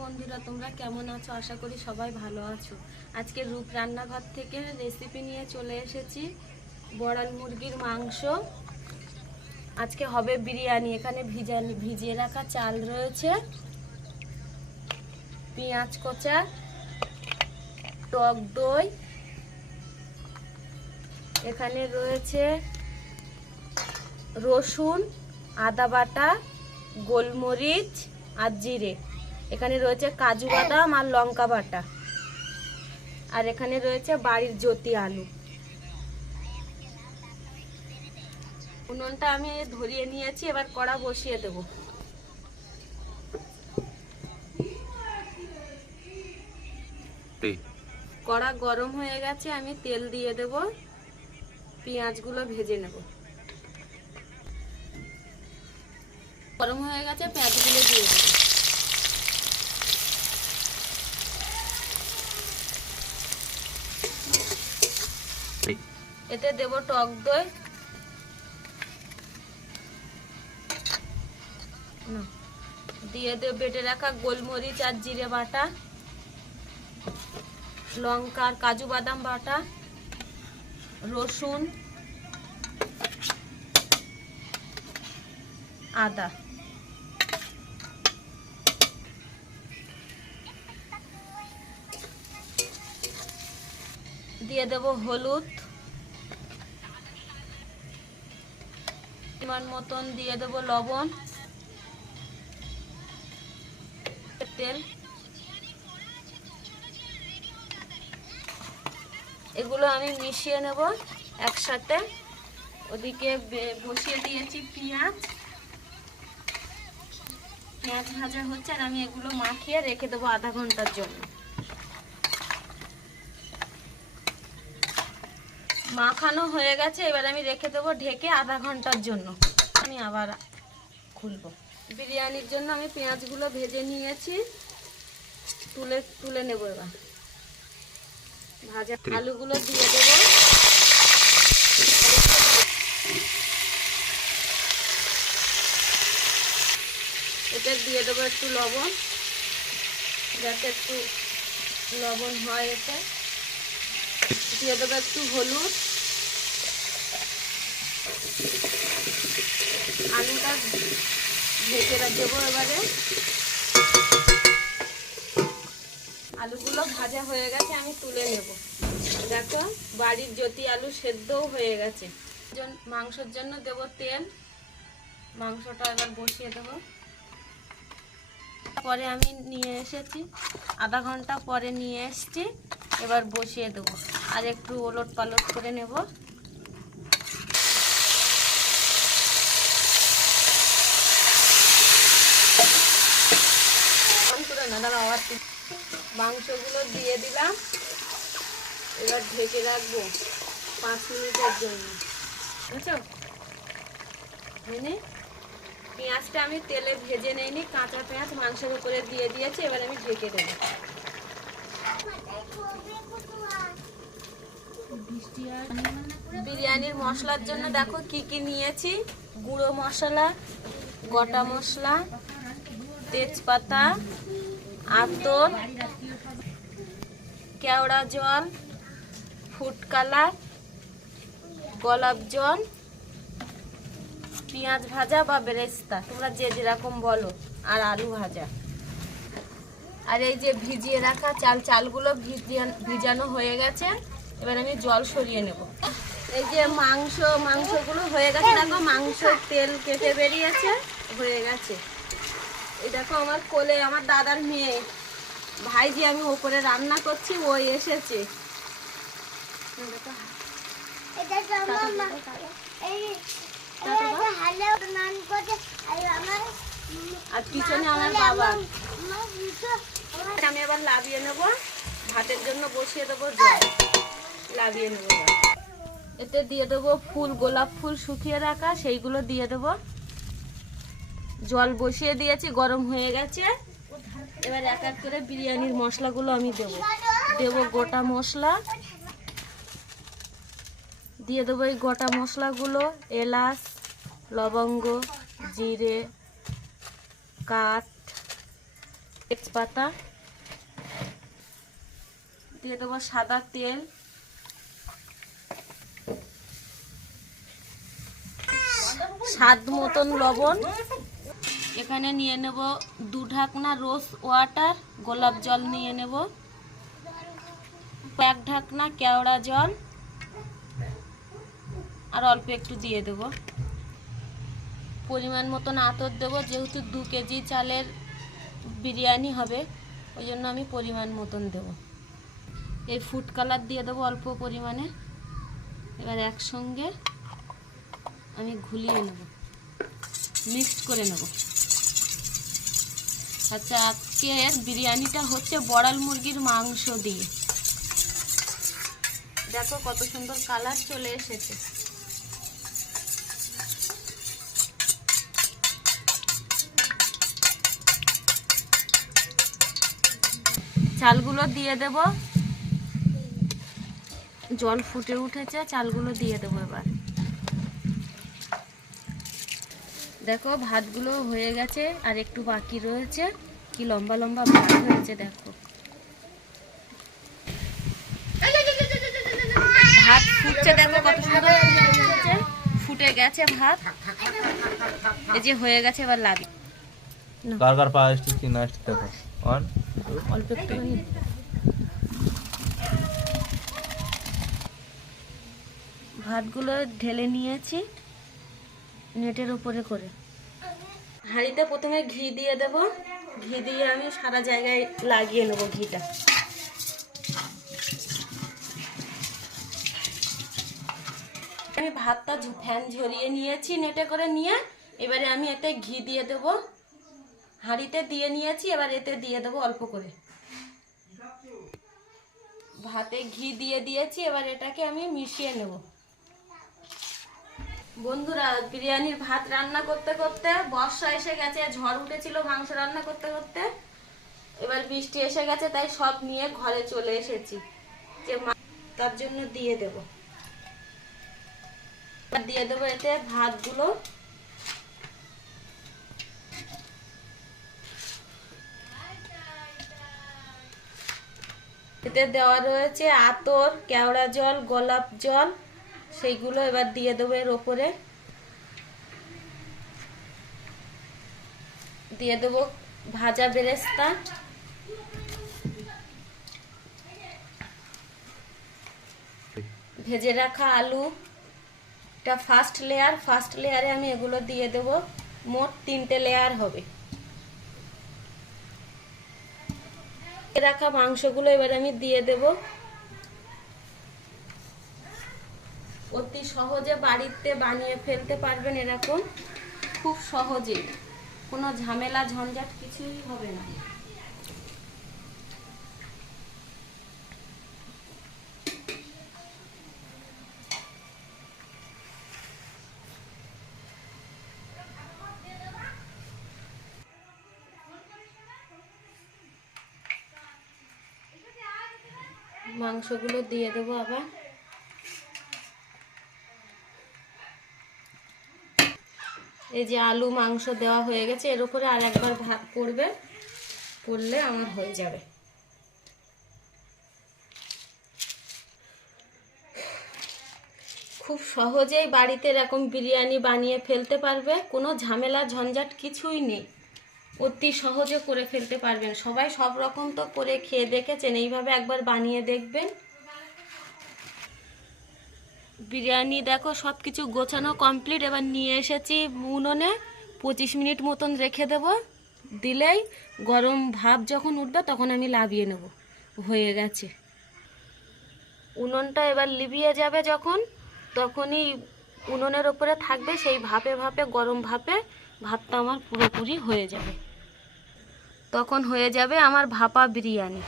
বন্ধুরা, তোমরা কেমন আছো? আশা করি সবাই ভালো আছো। আজকে রূপ রান্নাঘর থেকে রেসিপি নিয়ে চলে এসেছি বড়াল মুরগির মাংস। আজকে হবে বিরিয়ানি। এখানে ভিজিয়ে রাখা চাল রয়েছে, পেঁয়াজ কচা, টক দই, এখানে রয়েছে রসুন, আদা বাটা, গোলমরিচ আর জিরে, এখানে রয়েছে কাজু বাদাম আর লঙ্কা বাটা, আর এখানে রয়েছে বাড়ির জ্যোতি আলু। উনুনটা আমি ধরিয়ে নিয়েছি, এবার কড়া বসিয়ে দেব। কড়া গরম হয়ে গেছে, আমি তেল দিয়ে দেব, পেঁয়াজগুলো ভেজে নেব। গরম হয়ে গেছে, পেঁয়াজগুলো দিয়ে দেব। এতে দেব টক দই, দিয়ে দেব বেটে রাখা গোলমরিচ আর জিরে বাটা, লঙ্কা আর কাজু বাদাম বাটা, রসুন, আদা, দিয়ে দেব হলুদ, পরিমাণ মতন দিয়ে দেব লবণ, তেল। এগুলো আমি মিশিয়ে নেব একসাথে। ওদিকে বসিয়ে দিয়েছি পেঁয়াজ ভাজা হচ্ছে, আর আমি এগুলো মাখিয়ে রেখে দেবো আধা ঘন্টার জন্য। মাখানো হয়ে গেছে, এবার আমি রেখে দেবো ঢেকে আধা ঘন্টার জন্য। আমি আবার খুলবো। বিরিয়ানির জন্য আমি পেঁয়াজগুলো ভেজে নিয়েছি, তুলে নেব। এবার ভাজা আলুগুলো দিয়ে দেব, এতে দিয়ে দেবো একটু লবণ, যাতে একটু লবণ হয়। এতে দিয়ে দেবো একটু হলুদ। আলুটা ঢেকে দেবো। এবারে আলুগুলো ভাজা হয়ে গেছে, আমি তুলে নেব। দেখো, বাড়ির জ্যোতি আলু সেদ্ধও হয়ে গেছে। মাংসের জন্য দেব তেল, মাংসটা এবার বসিয়ে দেব। পরে আমি নিয়ে এসেছি, আধা ঘন্টা পরে নিয়ে এসেছি, এবার বসিয়ে দেব। আর একটু ওলট পালট করে নেব। মাংসগুলো দিয়ে দিলাম, এবার ঢেকে রাখবো 5 মিনিটের জন্য। বুঝছো? পেঁয়াজটা আমি তেলে ভেজে নেইনি, কাঁচা পেঁয়াজ মাংসের উপরে দিয়ে দিয়েছি। এবার আমি ঢেকে দেবো। বিরিয়ানির মশলার জন্য দেখো কি কি নিয়েছি। গুঁড়ো মশলা, গোটা মশলা, তেজপাতা, আতর, কেওড়া জল, ফুড কালার, গোলাপ জল, পেঁয়াজ ভাজা বা বেরেস্তা, তোমরা যে যেরকম বলো, আর আলু ভাজা। আর এই যে ভিজিয়ে রাখা চালগুলো ভিজানো হয়ে গেছে। এবার আমি জল সরিয়ে নেব। এই যে মাংসগুলো হয়ে গেছে, দেখো মাংসের তেল কেটে বেরিয়েছে, হয়ে গেছে। এই দেখো আমার কোলে আমার দাদার মেয়ে ভাইজি, আমি ওপরে রান্না করছি, ওই এসেছে। আর পিছনে আমার বাবা। আমি এবার লাভিয়ে নেব, ভাতের জন্য বসিয়ে দেবো জল, লাভিয়ে নেব। এতে দিয়ে দেবো ফুল, গোলাপ ফুল শুকিয়ে রাখা, সেইগুলো দিয়ে দেবো। জল বসিয়ে দিয়েছি, গরম হয়ে গেছে। এবার এক এক করে বিরিয়ানির মশলাগুলো আমি দেবো গোটা মশলা দিয়ে দেবো। এই গোটা মশলাগুলো এলাচ, লবঙ্গ, জিরে, কাঠ, তেজপাতা দিয়ে দেবো, সাদা তেল, স্বাদ মতন লবণ। এখানে নিয়ে নেব 2 ঢাকনা রোজ ওয়াটার গোলাপ জল নিয়ে নেব, 1 ঢাকনা কেওড়া জল, আর অল্প একটু দিয়ে দেব। পরিমাণ মতন আতর দেবো, যেহেতু 2 কেজি চালের বিরিয়ানি হবে ওই জন্য আমি পরিমাণ মতন দেব। এই ফুড কালার দিয়ে দেবো অল্প পরিমাণে। এবার একসঙ্গে আমি ঘুলিয়ে নেব, মিক্সড করে নেব। আচ্ছা, আজকের বিরিয়ানিটা হচ্ছে বড়াল মুরগির মাংস দিয়ে। দেখো কত সুন্দর কালার চলে এসেছে। চালগুলো দিয়ে দেব, জল ফুটে উঠেছে, চালগুলো দিয়ে দেবো। এবার দেখো ভাতগুলো হয়ে গেছে, আর একটু বাকি রয়েছে। কি লম্বা লম্বা ভাত হয়েছে দেখো। ভাত ফুটছে, দেখো কত সুন্দর ফুটেছে, ফুটে গেছে ভাত। এই যে হয়ে গেছে, এবার লাগি কার কার পায়ে স্টিক কি না স্টিক দেখো। অল্প একটু ভাতগুলো ঢেলে নিয়েছি নেটের উপরে করে। হাঁড়িতে প্রথমে ঘি দিয়ে দেব, ঘি দিয়ে আমি সারা জায়গায় লাগিয়ে নেব ঘিটা। আমি ভাতটা ফ্যান ঝরিয়ে নিয়েছি নেটে করে নিয়ে, এবারে আমি এতে ঘি দিয়ে দেব। হাঁড়িতে দিয়ে নিয়েছি, এবার এতে দিয়ে দেবো অল্প করে। ভাতে ঘি দিয়ে দিয়েছি, এবার এটাকে আমি মিশিয়ে নেব। বন্ধুরা, বিরিয়ানির ভাত রান্না করতে করতে বর্ষা এসে গেছে, ঝড় উঠেছিল মাংস রান্না করতে করতে। এবার বৃষ্টি এসে গেছে, তাই সব নিয়ে ঘরে চলে এসেছি, যে তার জন্য দিয়ে দেব। দিয়ে দেবো এতে ভাতগুলো। এতে দেওয়া রয়েছে আতর, কেওড়া জল, গোলাপ জল, সেইগুলো এবার দিয়ে দেবো এর ওপরে। দিয়ে দেবো ভাজা বেরেস্তা, ভেজে রাখা আলু, এটা ফার্স্ট লেয়ার। ফার্স্ট লেয়ারে আমি এগুলো দিয়ে দেবো, মোট 3টে লেয়ার হবে। রাখা মাংসগুলো এবার আমি দিয়ে দেব। অতি সহজে বাড়িতে বানিয়ে ফেলতে পারবেন এরকম, খুব সহজে, কোনো ঝামেলা ঝঞ্ঝাট কিছুই হবে না। মাংসগুলো দিয়ে দেবো আবার। এই যে আলু মাংস দেওয়া হয়ে গেছে, এর উপরে আর একবার ভাত পড়বে, পড়লে আমার হয়ে যাবে। খুব সহজেই বাড়িতে এরকম বিরিয়ানি বানিয়ে ফেলতে পারবে, কোনো ঝামেলা ঝঞ্ঝাট কিছুই নেই, অতি সহজে করে ফেলতে পারবেন। সবাই সব রকম তো করে খেয়ে দেখেছেন, এইভাবে একবার বানিয়ে দেখবেন। বিরিয়ানি দেখো সব কিছু গোছানো কমপ্লিট। এবার নিয়ে এসেছি উনুনে, 25 মিনিট মতন রেখে দেব। দিলেই গরম ভাপ যখন উঠবে তখন আমি লাভিয়ে নেব। হয়ে গেছে। উনুনটা এবার লিভিয়ে যাবে যখন, তখনই উনুনের ওপরে থাকবে, সেই ভাপে ভাপে, গরম ভাপে ভাতটা আমার পুরোপুরি হয়ে যাবে। তখন হয়ে যাবে আমার ভাপা বিরিয়ানি।